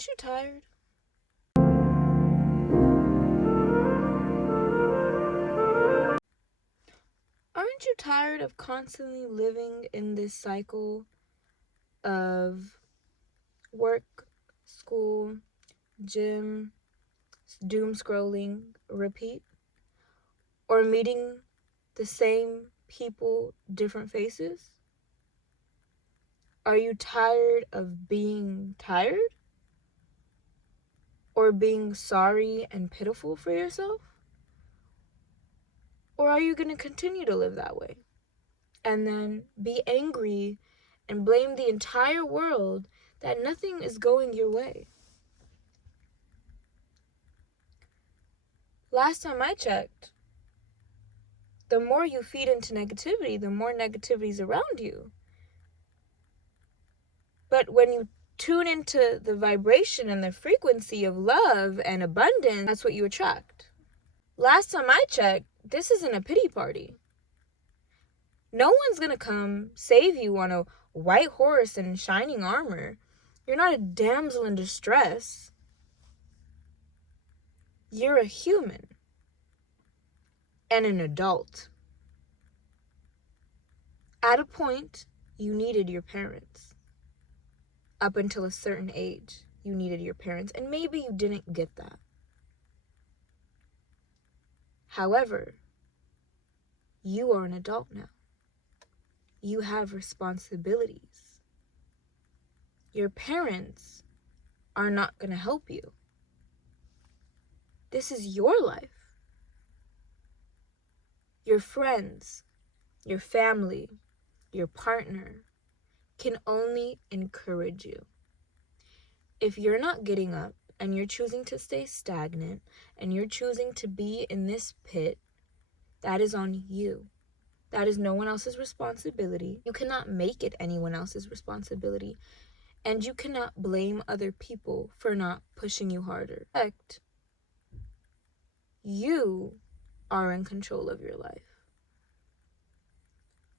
Aren't you tired? Aren't you tired of constantly living in this cycle of work, school, gym, doom scrolling, repeat? Or meeting the same people, different faces? Are you tired of being tired? Or being sorry and pitiful for yourself? Or are you going to continue to live that way? And then be angry and blame the entire world that nothing is going your way? Last time I checked, the more you feed into negativity, the more negativity is around you. But when you tune into the vibration and the frequency of love and abundance, that's what you attract. Last time I checked, this isn't a pity party. No one's gonna come save you on a white horse and shining armor. You're not a damsel in distress. You're a human and an adult. At a point, you needed your parents. Up until a certain age, you needed your parents, and maybe you didn't get that. However, you are an adult now. You have responsibilities. Your parents are not going to help you. This is your life. Your friends, your family, your partner can only encourage you. If you're not getting up and you're choosing to stay stagnant and you're choosing to be in this pit, that is on you. That is no one else's responsibility. You cannot make it anyone else's responsibility. And you cannot blame other people for not pushing you harder. In fact, you are in control of your life.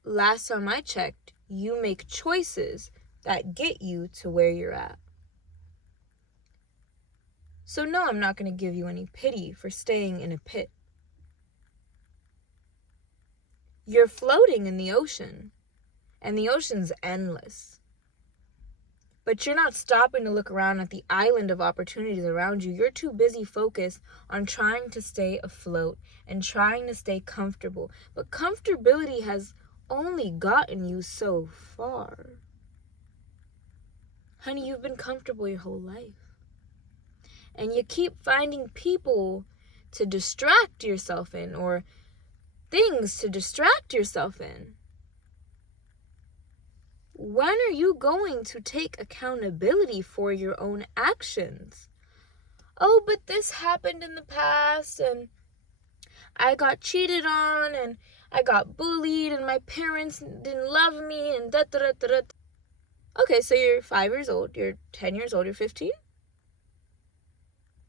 Last time I checked, you make choices that get you to where you're at. So no, I'm not going to give you any pity for staying in a pit. You're floating in the ocean, and the ocean's endless. But you're not stopping to look around at the island of opportunities around you. You're too busy focused on trying to stay afloat and trying to stay comfortable. But comfortability has only gotten you so far. Honey, you've been comfortable your whole life. And you keep finding people to distract yourself in, or things to distract yourself in. When are you going to take accountability for your own actions? Oh, but this happened in the past, and I got cheated on, and I got bullied, and my parents didn't love me, and da da da da da. Okay, so you're 5 years old, you're 10 years old, you're 15?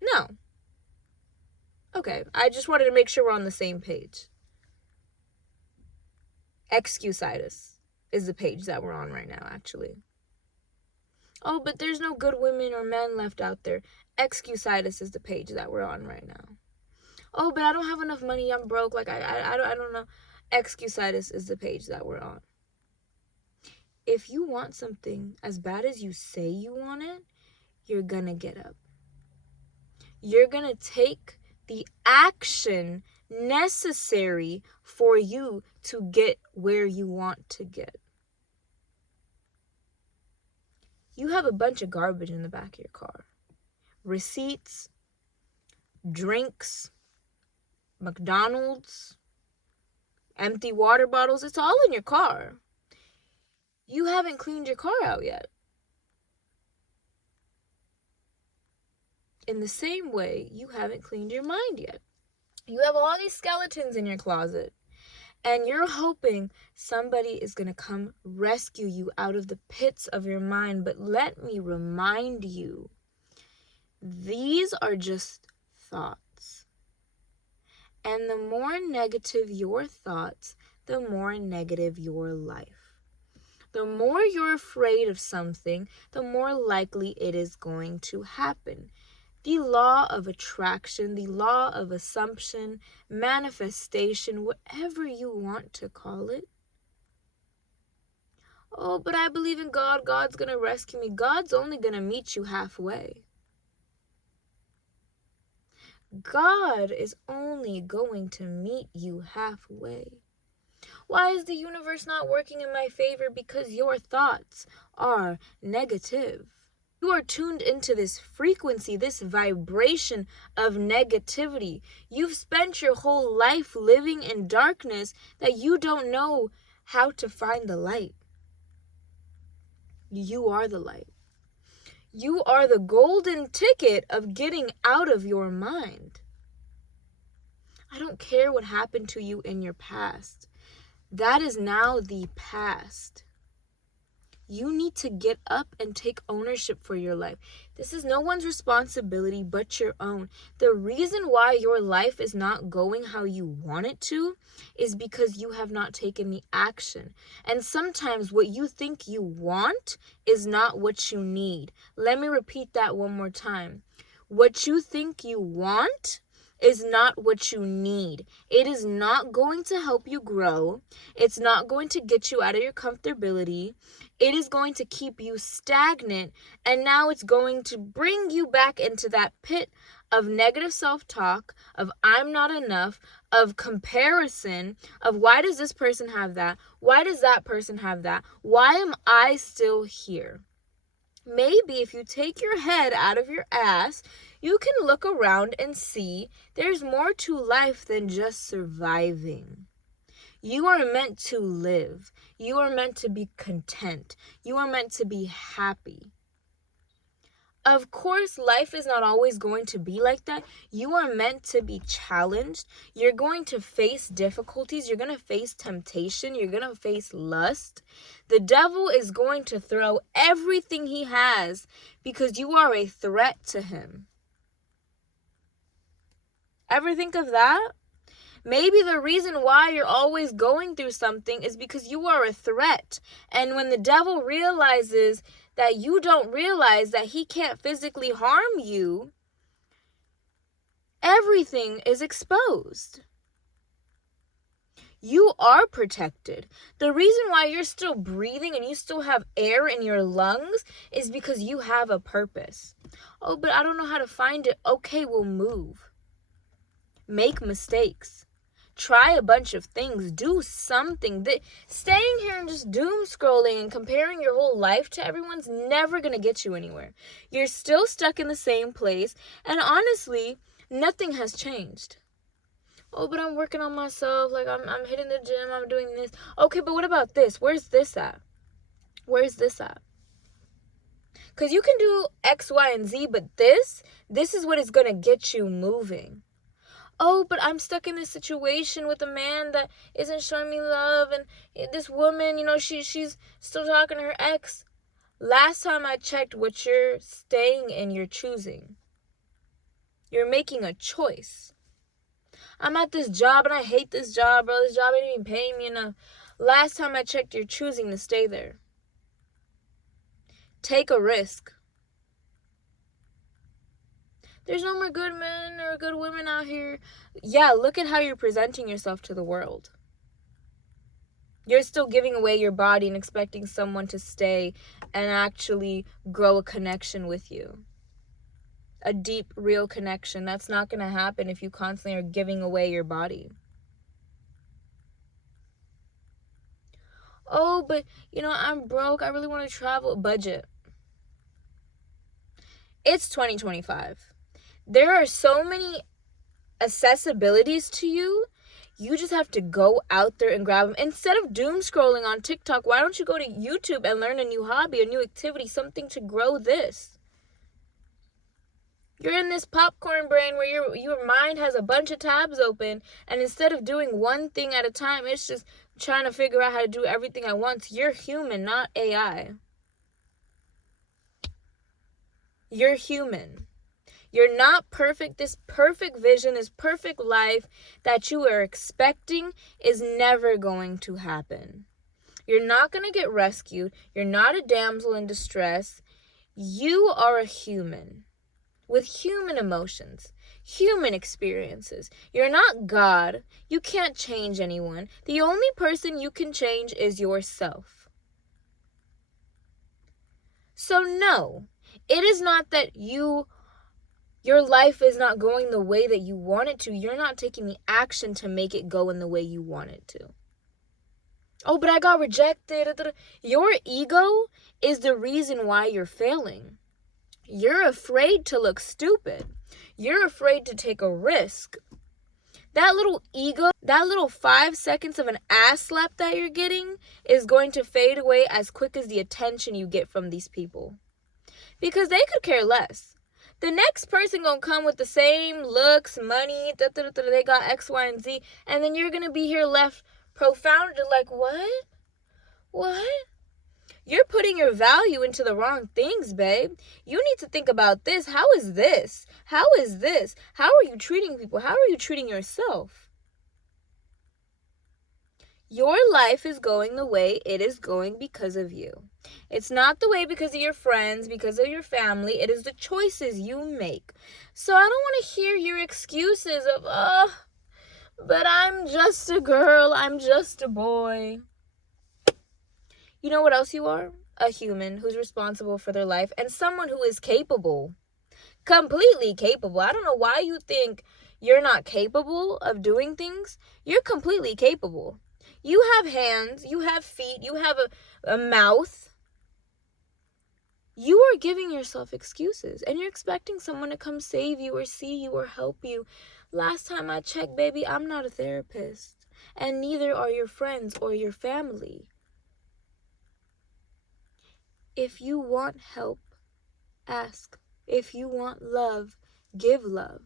No. Okay, I just wanted to make sure we're on the same page. Excusitis is the page that we're on right now, actually. Oh, but there's no good women or men left out there. Excusitis is the page that we're on right now. Oh, but I don't have enough money, I'm broke, like I don't know. Excusitis is the page that we're on. If you want something as bad as you say you want it, you're gonna get up. You're gonna take the action necessary for you to get where you want to get. You have a bunch of garbage in the back of your car. Receipts, drinks, McDonald's, empty water bottles, it's all in your car. You haven't cleaned your car out yet. In the same way, you haven't cleaned your mind yet. You have all these skeletons in your closet, and you're hoping somebody is going to come rescue you out of the pits of your mind. But let me remind you, these are just thoughts. And the more negative your thoughts, the more negative your life. The more you're afraid of something, the more likely it is going to happen. The law of attraction, the law of assumption, manifestation, whatever you want to call it. Oh, but I believe in God. God's going to rescue me. God's only going to meet you halfway. God is only going to meet you halfway. Why is the universe not working in my favor? Because your thoughts are negative. You are tuned into this frequency, this vibration of negativity. You've spent your whole life living in darkness that you don't know how to find the light. You are the light. You are the golden ticket of getting out of your mind. I don't care what happened to you in your past. That is now the past. You need to get up and take ownership for your life. This is no one's responsibility but your own. The reason why your life is not going how you want it to is because you have not taken the action. And sometimes what you think you want is not what you need. Let me repeat that one more time. What you think you want is not what you need. It is not going to help you grow. It's not going to get you out of your comfortability. It is going to keep you stagnant, and now it's going to bring you back into that pit of negative self-talk, of I'm not enough, of comparison, of why does this person have that? Why does that person have that? Why am I still here? Maybe if you take your head out of your ass, you can look around and see there's more to life than just surviving. You are meant to live. You are meant to be content. You are meant to be happy. Of course, life is not always going to be like that. You are meant to be challenged. You're going to face difficulties. You're going to face temptation. You're going to face lust. The devil is going to throw everything he has because you are a threat to him. Ever think of that? Maybe the reason why you're always going through something is because you are a threat. And when the devil realizes that you don't realize that he can't physically harm you, everything is exposed. You are protected. The reason why you're still breathing and you still have air in your lungs is because you have a purpose. Oh, but I don't know how to find it. Okay, we'll move. Make mistakes. Try a bunch of things. Do something. Staying here and just doom scrolling and comparing your whole life to everyone's never going to get you anywhere. You're still stuck in the same place. And honestly, nothing has changed. Oh, but I'm working on myself. Like, I'm hitting the gym. I'm doing this. Okay, but what about this? Where's this at? Where's this at? Because you can do X, Y, and Z, but this is what is going to get you moving. Oh, but I'm stuck in this situation with a man that isn't showing me love. And this woman, she's still talking to her ex. Last time I checked, what you're staying in, you're choosing. You're making a choice. I'm at this job and I hate this job, bro. This job ain't even paying me enough. Last time I checked, you're choosing to stay there. Take a risk. There's no more good men or good women out here. Yeah, look at how you're presenting yourself to the world. You're still giving away your body and expecting someone to stay and actually grow a connection with you. A deep, real connection. That's not going to happen if you constantly are giving away your body. Oh, but, I'm broke. I really want to travel. Budget. It's 2025. There are so many accessibilities to you. You just have to go out there and grab them. Instead of doom scrolling on TikTok, why don't you go to YouTube and learn a new hobby, a new activity, something to grow this? You're in this popcorn brain where your mind has a bunch of tabs open, and instead of doing one thing at a time, it's just trying to figure out how to do everything at once. You're human, not AI. You're human. You're not perfect. This perfect vision, this perfect life that you are expecting is never going to happen. You're not going to get rescued. You're not a damsel in distress. You are a human with human emotions, human experiences. You're not God. You can't change anyone. The only person you can change is yourself. So no, it is not that your life is not going the way that you want it to. You're not taking the action to make it go in the way you want it to. Oh, but I got rejected. Your ego is the reason why you're failing. You're afraid to look stupid. You're afraid to take a risk. That little ego, that little 5 seconds of an ass slap that you're getting is going to fade away as quick as the attention you get from these people. Because they could care less. The next person gonna come with the same looks, money, they got X, Y, and Z, and then you're gonna be here left profound, like, what? You're putting your value into the wrong things, babe. You need to think about this. How is this? How is this? How are you treating people? How are you treating yourself? Your life is going the way it is going because of you. It's not the way because of your friends, because of your family. It is the choices you make. So I don't want to hear your excuses of, but I'm just a girl. I'm just a boy. You know what else you are? A human who's responsible for their life and someone who is capable. Completely capable. I don't know why you think you're not capable of doing things. You're completely capable. You have hands, you have feet, you have a mouth. You are giving yourself excuses and you're expecting someone to come save you or see you or help you. Last time I checked, baby, I'm not a therapist. And neither are your friends or your family. If you want help, ask. If you want love, give love.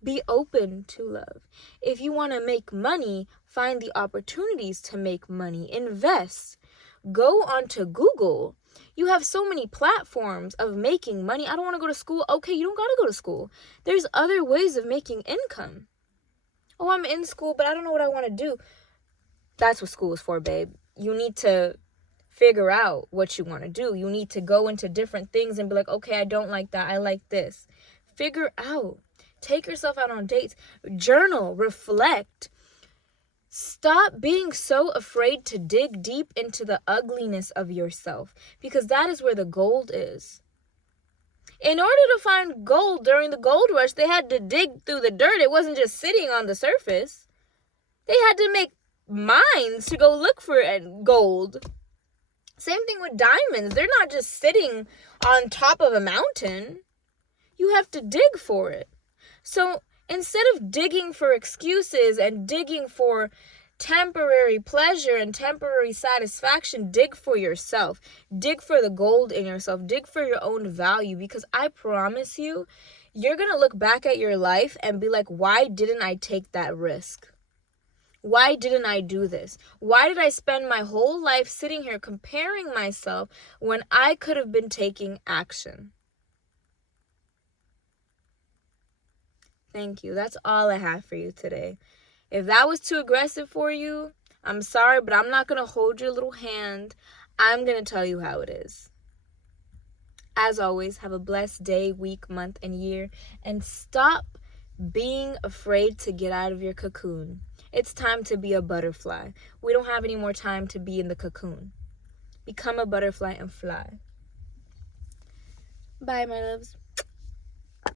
Be open to love. If you want to make money, find the opportunities to make money. Invest. Go onto Google. You have so many platforms of making money. I don't want to go to school. Okay, you don't got to go to school. There's other ways of making income. Oh, I'm in school, but I don't know what I want to do. That's what school is for, babe. You need to figure out what you want to do. You need to go into different things and be like, okay, I don't like that. I like this. Figure out. Take yourself out on dates. Journal. Reflect. Stop being so afraid to dig deep into the ugliness of yourself, because that is where the gold is. In order to find gold during the gold rush, they had to dig through the dirt. It wasn't just sitting on the surface. They had to make mines to go look for gold. Same thing with diamonds. They're not just sitting on top of a mountain. You have to dig for it. So instead of digging for excuses and digging for temporary pleasure and temporary satisfaction, dig for yourself. Dig for the gold in yourself. Dig for your own value, because I promise you, you're going to look back at your life and be like, why didn't I take that risk? Why didn't I do this? Why did I spend my whole life sitting here comparing myself when I could have been taking action? Thank you. That's all I have for you today. If that was too aggressive for you, I'm sorry, but I'm not going to hold your little hand. I'm going to tell you how it is. As always, have a blessed day, week, month, and year. And stop being afraid to get out of your cocoon. It's time to be a butterfly. We don't have any more time to be in the cocoon. Become a butterfly and fly. Bye, my loves.